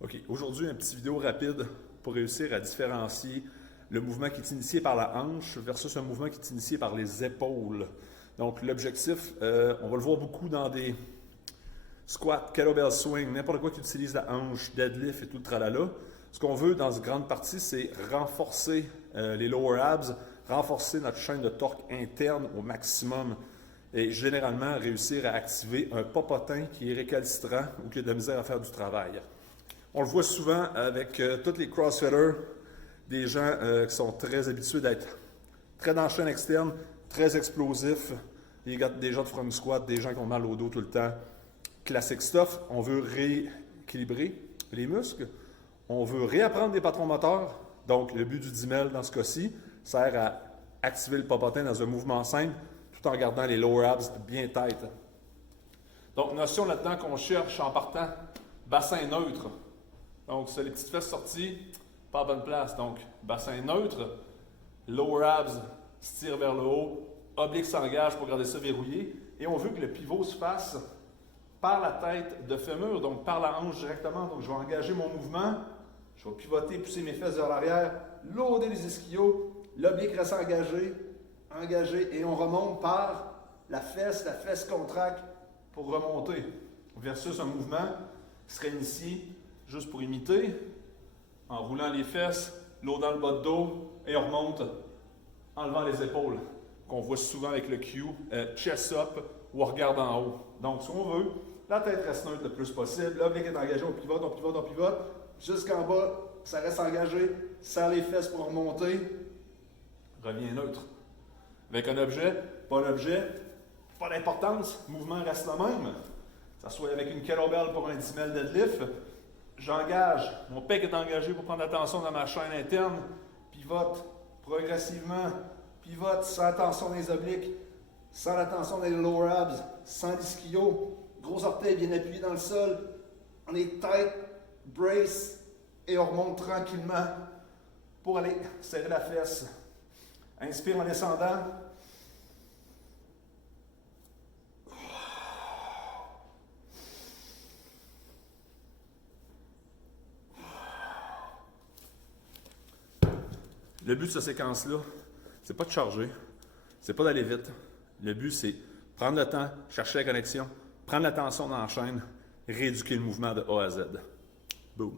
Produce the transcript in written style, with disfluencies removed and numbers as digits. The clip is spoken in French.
OK, aujourd'hui, une petite vidéo rapide pour réussir à différencier le mouvement qui est initié par la hanche versus un mouvement qui est initié par les épaules. Donc, l'objectif, on va le voir beaucoup dans des squats, kettlebell swing, n'importe quoi qui utilise la hanche, deadlift et tout le tralala. Ce qu'on veut dans une grande partie, c'est renforcer les lower abs, renforcer notre chaîne de torque interne au maximum et généralement réussir à activer un popotin qui est récalcitrant ou qui a de la misère à faire du travail. On le voit souvent avec tous les crossfitters, des gens qui sont très habitués d'être très dans la chaîne externe, très explosifs, des gens de front squat, des gens qui ont mal au dos tout le temps. Classic stuff, on veut rééquilibrer les muscles, on veut réapprendre des patrons moteurs. Donc, le but du 10 000 dans ce cas-ci sert à activer le popotin dans un mouvement simple tout en gardant les lower abs bien tête. Donc, notion là-dedans qu'on cherche en partant, bassin neutre. Donc, c'est les petites fesses sorties, pas à bonne place. Donc, bassin neutre, lower abs se tire vers le haut, oblique s'engage pour garder ça verrouillé. Et on veut que le pivot se fasse par la tête de fémur, donc par la hanche directement. Donc, je vais engager mon mouvement, je vais pivoter, pousser mes fesses vers l'arrière, loader les ischios, l'oblique reste engagé, et on remonte par la fesse contracte pour remonter. Versus un mouvement qui serait initié juste pour imiter, en roulant les fesses, loadant le bas de dos, et on remonte en levant les épaules, qu'on voit souvent avec le cue, chest up, ou on regarde en haut. Donc, si on veut, la tête reste neutre le plus possible, l'oblique est engagé, on pivote, jusqu'en bas, ça reste engagé, serre les fesses pour remonter, revient neutre. Avec un objet, pas d'importance, le mouvement reste le même. Ça soit avec une kettlebell pour un 10 000 deadlift, j'engage, mon pec est engagé pour prendre attention dans ma chaîne interne, pivote progressivement, pivote sans tension dans les obliques, sans la tension dans les lower abs, sans l'ischio, gros orteil bien appuyé dans le sol, on est tight, brace, et on remonte tranquillement pour aller serrer la fesse. Inspire en descendant. Le but de cette séquence-là, c'est pas de charger, c'est pas d'aller vite. Le but, c'est prendre le temps, chercher la connexion, prendre la tension dans la chaîne, rééduquer le mouvement de A à Z. Boom.